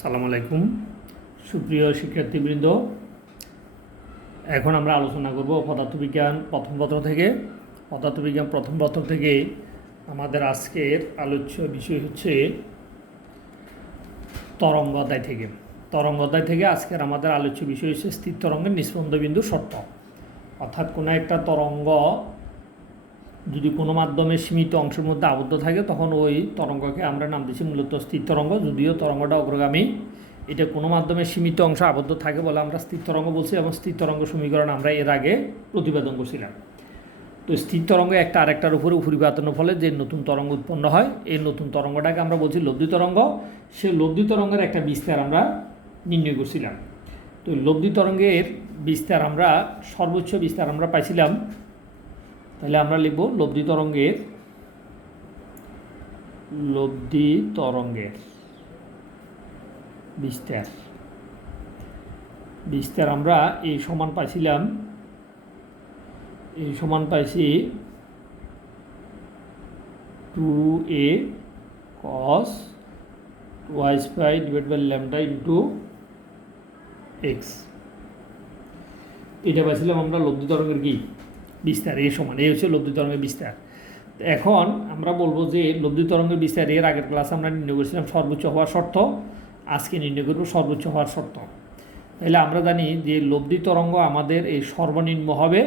সালাম আলাইকুম সুপ্রিয় শিক্ষার্থীবৃন্দ। এখন আমরা আলোচনা করব পদার্থবিজ্ঞান প্রথম পত্র থেকে আমাদের আজকের আলোচ্য বিষয় হচ্ছে তরঙ্গ অধ্যায় থেকে আজকের আমাদের আলোচ্য বিষয় হচ্ছে স্থির তরঙ্গের নিস্পন্দবিন্দু শর্ত। অর্থাৎ কোনো একটা তরঙ্গ যদি কোনো মাধ্যমে সীমিত অংশের মধ্যে আবদ্ধ থাকে তখন ওই তরঙ্গকে আমরা নাম দিচ্ছি মূলত স্থির তরঙ্গ। যদিও তরঙ্গটা অগ্রগামী, এটা কোনো মাধ্যমে সীমিত অংশ আবদ্ধ থাকে বলে আমরা স্থির তরঙ্গ বলছি, এবং স্থির তরঙ্গ সমীকরণ আমরা এর আগে প্রতিপাদন করছিলাম। তো স্থির তরঙ্গ একটা আরেকটার উপরে উপরিপাতনের ফলে যে নতুন তরঙ্গ উৎপন্ন হয়, এই নতুন তরঙ্গটাকে আমরা বলছি লব্ধি তরঙ্গ। সে লব্ধি তরঙ্গের একটা বিস্তার আমরা নির্ণয় করছিলাম। তো লব্ধি তরঙ্গের বিস্তার আমরা সর্বোচ্চ বিস্তার আমরা পাইছিলাম। তাহলে আমরা লিখব লব্ধি তরঙ্গের বিস্তার আমরা এই সমান পাইছি 2a cos twice pi divided by lambda into x। এটা পাইছিলাম আমরা লব্ধি তরঙ্গের কি বিস্তার, এই সমান, এই হচ্ছে লব্ধি তরঙ্গের বিস্তার। এখন আমরা বলবো যে লব্ধি তরঙ্গের বিস্তার এর আগের ক্লাসে আমরা নির্ণয় করেছিলাম সর্বোচ্চ হওয়ার শর্ত, আজকে নির্ণয় করব সর্বোচ্চ হওয়ার শর্ত। তাহলে আমরা জানি যে লব্ধি তরঙ্গ আমাদের এই সর্বনিম্ন হবে,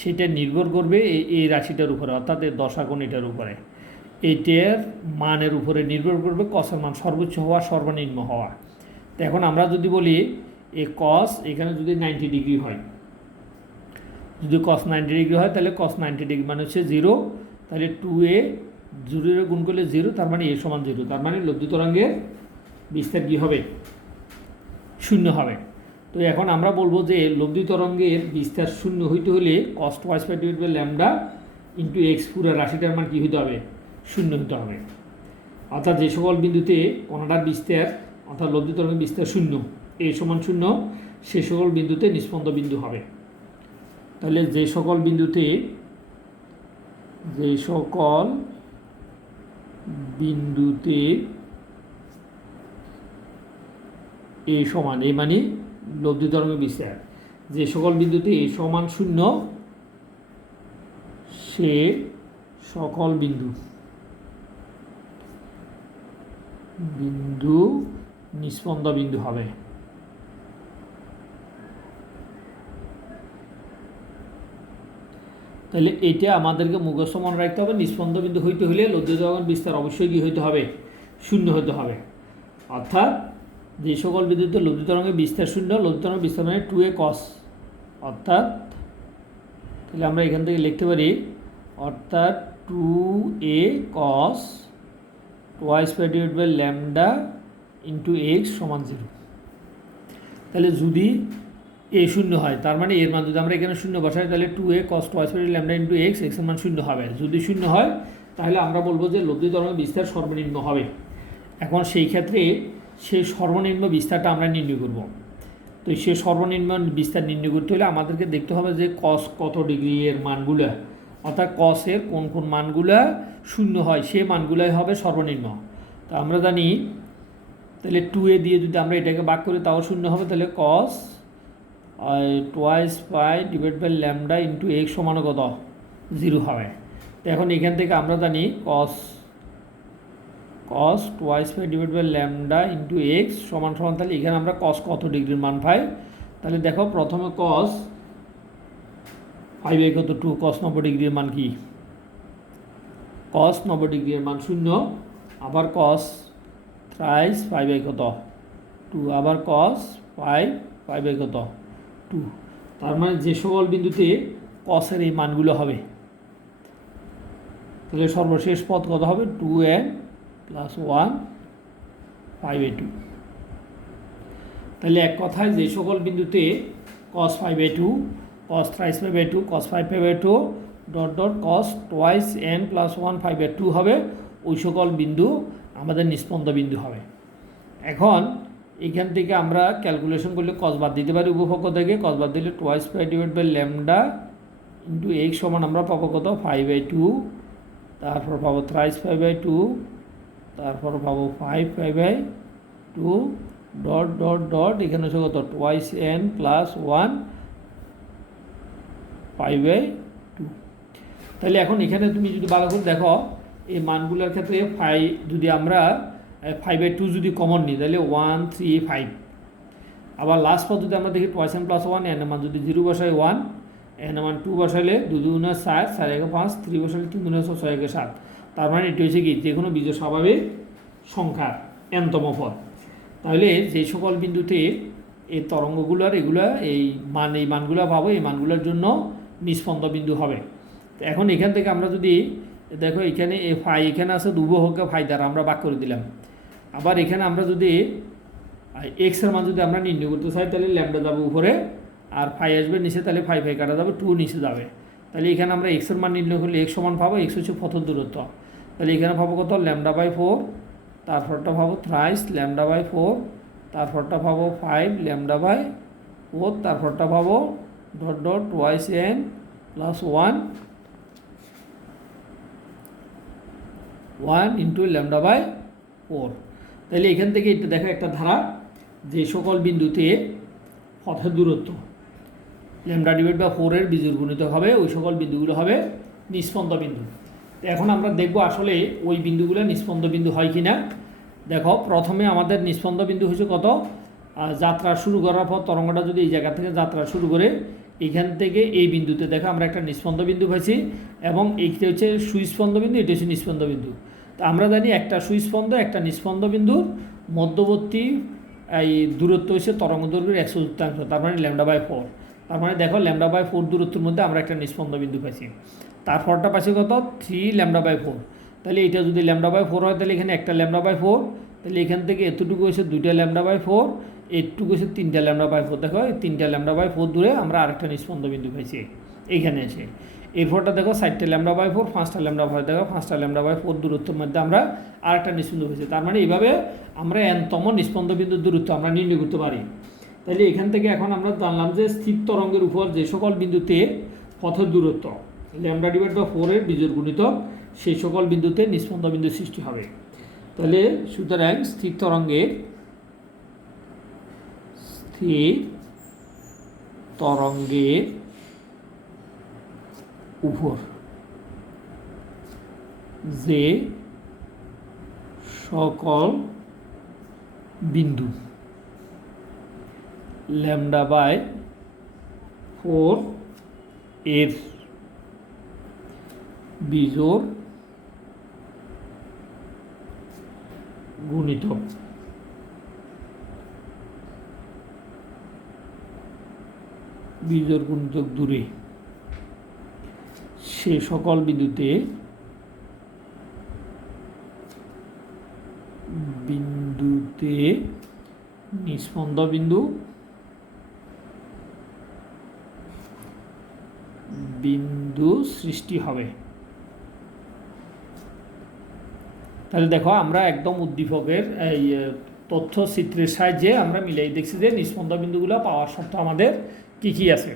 সেটা নির্ভর করবে এই রাশিটার উপরে, অর্থাৎ এই দশাগণিটার উপরে, এইটার মানের উপরে নির্ভর করবে কসের মান সর্বোচ্চ হওয়া সর্বনিম্ন হওয়া। তো এখন আমরা যদি বলি এই কস এখানে যদি 90 ডিগ্রি হয়, যদি cos 90 ডিগ্রি হয় তাহলে cos 90 ডিগ্রি মানে হচ্ছে 0। তাহলে 2a 0 গুণ করলে 0, তার মানে a সমান 0, তার মানে লব্ধি তরঙ্গের বিস্তার কী হবে? 0 হবে। তো এখন আমরা বলবো যে লব্ধি তরঙ্গের বিস্তার 0 হইতে হলে cos twice pi divided by lambda into x পুরো রাশিটার মান কী হইতে হবে? 0 হইতে হবে। অর্থাৎ যে সকল বিন্দুতে কোনটার বিস্তার অর্থাৎ লব্ধি তরঙ্গের বিস্তার 0, a সমান 0, সে সকল বিন্দুতে নিস্পন্দ বিন্দু হবে। তাহলে যে সকল বিন্দুতে এ সমান, এই মানে লব্ধি তরঙ্গের বিস্তার, যে সকল বিন্দুতে এ সমান 0 সে সকল বিন্দু নিস্পন্দ বিন্দু হবে। তাহলে এটা আমাদেরকে মুখস্থ মনে রাখতে হবে। নিস্পন্দ বিন্দু হইতে হলে লব্ধি তরঙ্গের বিস্তার অবশ্যই কী হইতে হবে? 0 হইতে হবে। অর্থাৎ যে সকল বিন্দুতে লব্ধি তরঙ্গের বিস্তার 0, লব্ধি তরঙ্গের বিস্তার মানে 2a cos, অর্থাৎ তাহলে আমরা এখান থেকে লিখতে পারি অর্থাৎ 2a cos twice pi divided by lambda into x সমান 0। তাহলে যদি a 0 হয়, তার মানে এর মান যদি আমরা এখানে 0 বসাই তাহলে 2a cos twice pi lambda into x, x এর মান 0 হবে। যদি 0 হয় তাহলে আমরা বলবো যে লব্ধি তরঙ্গের বিস্তার সর্বনিম্ন হবে। এখন সেই ক্ষেত্রে সেই সর্বনিম্ন বিস্তারটা আমরা নির্ণয় করব। তো সেই সর্বনিম্ন বিস্তার নির্ণয় করতে হলে আমাদেরকে দেখতে হবে যে cos কত ডিগ্রি এর মানগুলো, অর্থাৎ cos-এর কোন কোন মানগুলো 0 হয় সে মানগুলোই হবে সর্বনিম্ন। তো আমরা জানি তাহলে 2a দিয়ে যদি আমরা এটাকে ভাগ করি তাও 0 হবে। তাহলে cos twice pi divided by lambda into x সমান কত? 0 হবে। তো এখন এখান থেকে আমরা জানি cos twice pi divided by lambda into x সমান, তাহলে এখানে আমরা cos কত ডিগ্রির মান পাই? তাহলে দেখো প্রথমে cos 5/2 cos 90 ডিগ্রির মান কি? cos 90 ডিগ্রির মান 0, আবার cos thrice 5/2, আবার cos 5/2, তার মানে যে সকল বিন্দুতে cos-এর এই মানগুলো হবে, তাহলে সর্বশেষ পদ কত হবে? 2n + 1 5/2। তাহলে এক কথায় যে সকল বিন্দুতে cos 5/2, cos thrice 5/2, cos 5/2 ... cos twice n + 1 5/2 হবে, ওই সকল বিন্দু আমাদের নিস্পন্দ বিন্দু হবে। এখন এখান থেকে আমরা ক্যালকুলেশন করলে cos বাদ দিতে পারি উপপক্ষ থেকে। cos বাদ দিলে twice pi divided by lambda into x সমান আমরা পাবো কত? 5/2, তারপর পাবো thrice 5/2, তারপর পাবো 5/2, ডট ডট ডট এখানে হচ্ছে কত টোয়াইস এন প্লাস 1 π/2। তাহলে এখন এখানে তুমি যদি ভালো করে দেখো এই মানগুলোর ক্ষেত্রে যদি আমরা 5/2 যদি কমন নিই তাহলে 1 3 5। আবার লাস্ট পর যদি আমরা দেখি টোয়াইস এন প্লাস 1 এন মান যদি 0 বসাই 1, এন মান 2 বসাইলে 2 2 4 4 1 5, 3 বসাইলে 3 2 6 6 1 7। তার মানে এটি হচ্ছে কি যে কোনো বীজের স্বাভাবিক সংখ্যার এনতম পদ। তাহলে যে সকল বিন্দুতে এই তরঙ্গগুলোর এই মানগুলো পাবো, এই মানগুলোর জন্য নিষ্পন্দ বিন্দু হবে। তো এখন এখান থেকে আমরা যদি দেখো এখানে এখানে আছে দুবহকে ফাই দ্বারা আমরা ভাগ করে দিলাম। আবার এখানে আমরা যদি এক্সের মান যদি আমরা নির্ণয় করতে চাই তাহলে ল্যামডা যাবে উপরে আর ফাই আসবে নিচে, তাহলে ফাই কাটা যাবে, 2 নিচে যাবে। তাহলে এখানে আমরা এক্সের মান নির্ণয় করলে এক্স সমান পাবো, এক্স হচ্ছে পথের দূরত্ব। তাহলে এখানে পাবো কত λ/4, তারপরটা পাবো থ্রাইস λ/4, তারপরটা পাবো 5 λ/4, তারপরটা পাবো dot dot twice N plus 1 into λ/4। তাহলে এখান থেকে এটা দেখো একটা ধারা যে সকল বিন্দুতে পথের দূরত্ব λ/4 এর বিজোড় গুণিতক হবে, ওই সকল বিন্দুগুলো হবে নিষ্পন্দ বিন্দু। তো এখন আমরা দেখব আসলে ওই বিন্দুগুলো নিষ্পন্দ বিন্দু হয় কি না। দেখো প্রথমে আমাদের নিষ্পন্দ বিন্দু হচ্ছে কত, যাত্রা শুরু করার পর তরঙ্গটা যদি এই জায়গা থেকে যাত্রা শুরু করে এইখান থেকে এই বিন্দুতে দেখো আমরা একটা নিষ্পন্দ বিন্দু পাইছি, এবং এইটা হচ্ছে সুস্পন্দ বিন্দু, এটা হচ্ছে নিষ্পন্দ বিন্দু। তো আমরা জানি একটা সুস্পন্দ একটা নিষ্পন্দ বিন্দুর মধ্যবর্তী এই দূরত্ব হচ্ছে তরঙ্গ দৈর্ঘ্যের 1/4, তার মানে λ/4। তার মানে দেখো λ/4 দূরত্বের মধ্যে আমরা একটা নিষ্পন্দ বিন্দু পাইছি। তারপরটা পাচ্ছি কত 3 λ/4। তাহলে এটা যদি λ/4 হয় তাহলে এখানে একটা λ/4, তাহলে এখান থেকে এতটুকু হচ্ছে 2টা λ/4, এটুকু হচ্ছে 3টা λ/4। দেখো এই 3টা λ/4 দূরে আমরা আরেকটা নিষ্পন্দ বিন্দু পাইছি এইখানে এসে। এরপরটা দেখো 4টা λ/4, 5টা λ/4, দেখো 5টা λ/4 দূরত্বের মধ্যে আমরা আরেকটা নিষ্পন্দ পাইছি। তার মানে এইভাবে আমরা এনতম নিষ্পন্দ বিন্দুর দূরত্ব আমরা নির্ণয় করতে পারি। তাহলে এখান থেকে এখন আমরা জানলাম যে স্থির তরঙ্গের উপর যে সকল বিন্দুতে পথের দূরত্ব λ/4 এর বিজোড় গুণিতক, সেই সকল বিন্দুতে নিষ্পন্দ বিন্দু সৃষ্টি হবে। তাহলে সুতরাং স্থির তরঙ্গের উপর যে সকল বিন্দু λ/4 এর বিজোড় গুণিতক দূরে সে সকল বিন্দুতে নিষ্পন্দ বিন্দু সৃষ্টি হবে। তাহলে দেখো আমরা একদম উদ্দীপকের এই তথ্যচিত্রের সাহায্যে আমরা মিলাই দেখছি যে নিষ্পন্দ বিন্দুগুলো পাওয়ার শর্ত আমাদের কী কী আছে।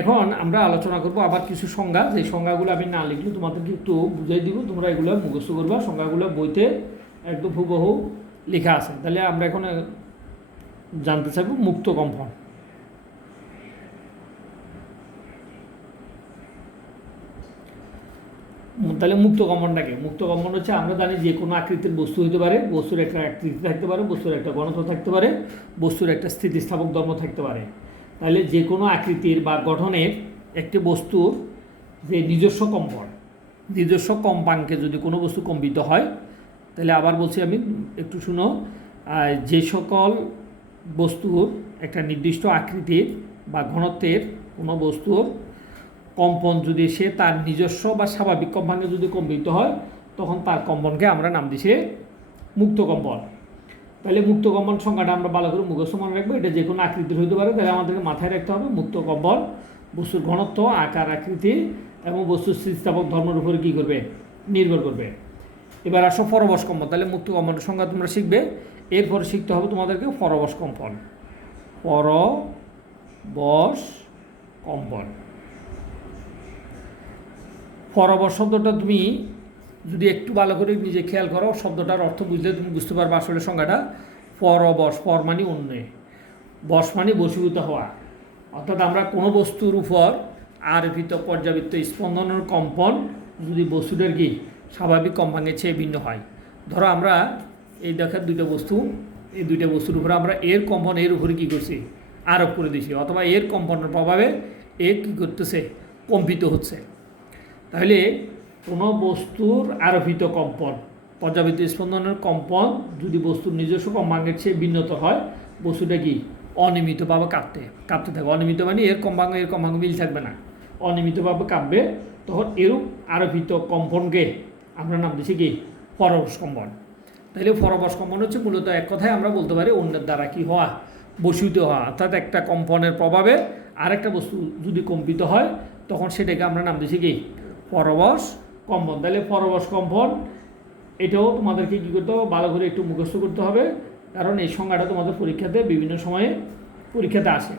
এখন আমরা আলোচনা করব আবার কিছু সংজ্ঞা, যে সংজ্ঞাগুলো আমি না লিখলে তোমাদেরকে একটু বুঝাই দিব, তোমরা এগুলো মুখস্থ করবা। সংজ্ঞাগুলো বইতে একদম হুবহু লেখা আছে। তাহলে আমরা এখন জানতে চাইব মুক্ত কম্পন। তাহলে মুক্ত কম্পনটাকে, মুক্ত কম্পন হচ্ছে আমরা জানি যে কোনো আকৃতির বস্তু হতে পারে, বস্তুর একটা আকৃতি থাকতে পারে, বস্তুর একটা ঘনত্ব থাকতে পারে, বস্তুর একটা স্থিতিস্থাপক ধর্ম থাকতে পারে। তাহলে যে কোনো আকৃতির বা গঠনের একটি বস্তুর যে নিজস্ব কম্পাঙ্কে যদি কোনো বস্তু কম্পিত হয়, তাহলে আবার বলছি আমি একটু শুনো, যে সকল বস্তুর একটা নির্দিষ্ট আকৃতির বা ঘনত্বের কোনো বস্তুর কম্পন যদি সে তার নিজস্ব বা স্বাভাবিক কম্পাঙ্কে যদি কম্পিত হয়, তখন তার কম্পনকে আমরা নাম দিছি মুক্ত কম্পন। তাহলে মুক্ত কম্পন সংখ্যাটা আমরা ভালো করে মুখস্থ মনে রাখবো। এটা যে কোনো আকৃতির হতে পারে, তাহলে আমাদেরকে মাথায় রাখতে হবে মুক্ত কম্পন বস্তুর ঘনত্ব, আকার, আকৃতি এবং বস্তুর স্থিতিস্থাপক ধর্মের উপরে কী করবে, নির্ভর করবে। এবার আসো পরবশ কম্পন। তাহলে মুক্ত কম্পনের সংখ্যা তোমরা শিখবে, এরপর শিখতে হবে তোমাদেরকে পরবশ কম্পন। পরবশ শব্দটা তুমি যদি একটু ভালো করে নিজে খেয়াল করো, শব্দটার অর্থ বুঝলে তুমি বুঝতে পারবে আসলে সংজ্ঞাটা। পরবশ, পর মানে অন্য, বশ মানে বশীভূত হওয়া। অর্থাৎ আমরা কোনো বস্তুর উপর আরোপিত পর্যাবৃত্ত স্পন্দনের কম্পন যদি বস্তুটার কি স্বাভাবিক কম্পাঙ্কের চেয়ে ভিন্ন হয়। ধরো আমরা এই দেখার দুইটা বস্তু, এই দুইটা বস্তুর উপরে আমরা এর কম্পন এর উপরে কী করছি, আরোপ করে দিছি, অথবা এর কম্পনের প্রভাবে এ কী করতেছে, কম্পিত হচ্ছে। তাহলে কোনো বস্তুর আরোপিত কম্পন, পর্যাবৃত্ত স্পন্দনের কম্পন যদি বস্তুর নিজস্ব কম্পাঙ্কের চেয়ে ভিন্নত হয়, বস্তুটা কি অনিয়মিতভাবে কাঁপতে থাকে। অনিয়মিত মানে এর কম্পাঙ্ক মিল থাকবে না, অনিয়মিতভাবে কাঁপবে। তখন এরূপ আরোপিত কম্পনকে আমরা নাম দিচ্ছি কি পরবশ কম্পন। তাহলে পরবশ কম্পন হচ্ছে মূলত এক কথায় আমরা বলতে পারি অন্যের দ্বারা কি হওয়া, বশীভূত হওয়া। অর্থাৎ একটা কম্পনের প্রভাবে আরেকটা বস্তু যদি কম্পিত হয়, তখন সেটাকে আমরা নাম দিচ্ছি কি পরবশ কম্পন। তাহলে পরবশ কম্পন এটাও তোমাদেরকে কী করতে হবে, ভালো করে একটু মুখস্থ করতে হবে, কারণ এই সংজ্ঞাটা তোমাদের পরীক্ষাতে বিভিন্ন সময়ে পরীক্ষাতে আসে।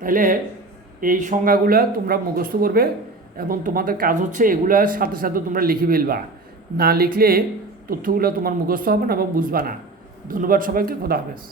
তাহলে এই সংজ্ঞাগুলো তোমরা মুখস্থ করবে এবং তোমাদের কাজ হচ্ছে এগুলোর সাথে সাথে তোমরা লিখে ফেলবা। না লিখলে তথ্যগুলো তোমার মুখস্থ হবে না এবং বুঝবা না। ধন্যবাদ সবাইকে, খোদা হাফেজ।